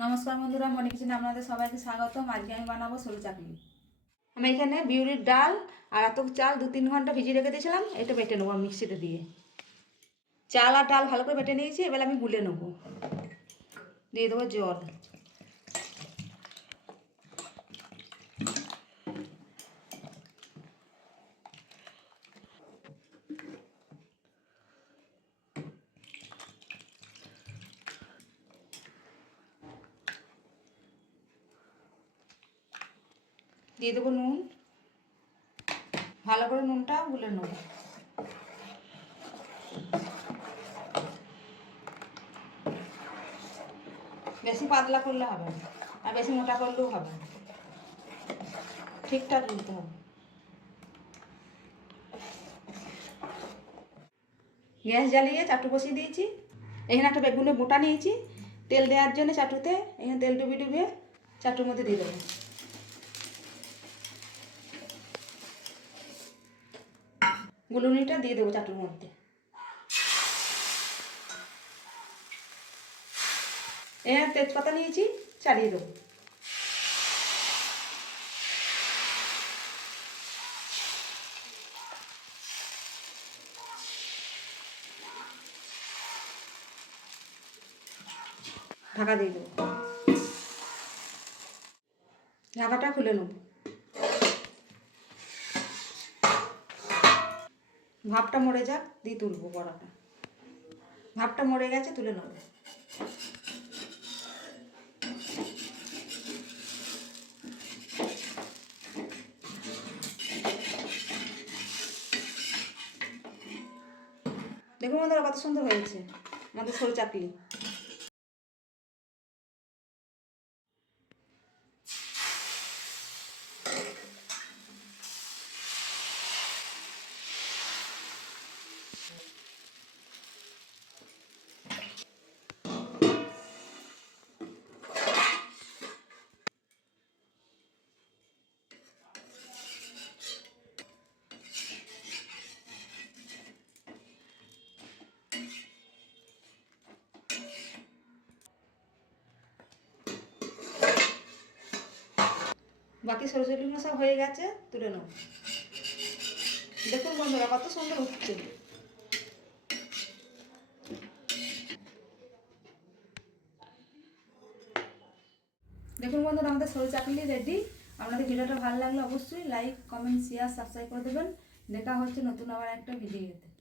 নমস্কার বন্ধুরা, মনি কিচেনে আপনাদের সবাইকে স্বাগতম। আজকে আমি বানাবো সরু চাকলি। আমি এখানে বিউলির ডাল আর এত চাল 2-3 ঘন্টা ভিজিয়ে রেখে দিয়েছিলাম। এটা বেটে নেবো মিক্সিতে দিয়ে। চাল আর ডাল ভালো করে বেটে নিয়েছি, এবার আমি গুলে নেবো। দিয়ে দেবো জল, দিয়ে দেবো নুন। ভালো করে নুনটা গুলে নেবো। বেশি পাতলা করলে হবে না, আর বেশি মোটা করলেও হবে না, ঠিকঠাক গুলতে হবে। গ্যাস জ্বালিয়ে চাটু বসিয়ে দিয়েছি। এখানে একটা বেগুনের বোটা নিয়েছি তেল দেওয়ার জন্য চাটুতে। এখানে তেল ডুবিয়ে ডুবিয়ে চাটুর মধ্যে দিয়ে দেবো। গুলুনিটা দিয়ে দেবো চাটুর মধ্যে। এখানে তেজপাতা নিয়েছি, চালিয়ে দেবো। ঢাকা দিয়ে দেবো। ঢাকাটা খুলে নেব। ভাপটা মরে যাক, দিয়ে তুলবো বড়াটা। ভাপটা মরে গেছে, তুলে নেব। দেখুন বন্ধুরা, কত সুন্দর হয়েছে আমাদের সরু চাকলি। বাকি সরু চাকলিগুলো সব হয়ে গেছে, তুলে নেব। দেখুন বন্ধুরা, কত সুন্দর উঠছে। দেখুন বন্ধুরা, আমাদের সরু চাকলি রেডি। আপনাদের ভিডিওটা ভালো লাগলে অবশ্যই লাইক, কমেন্ট, শেয়ার, সাবস্ক্রাইব করে দেবেন। দেখা হচ্ছে নতুন আবার একটা ভিডিওতে।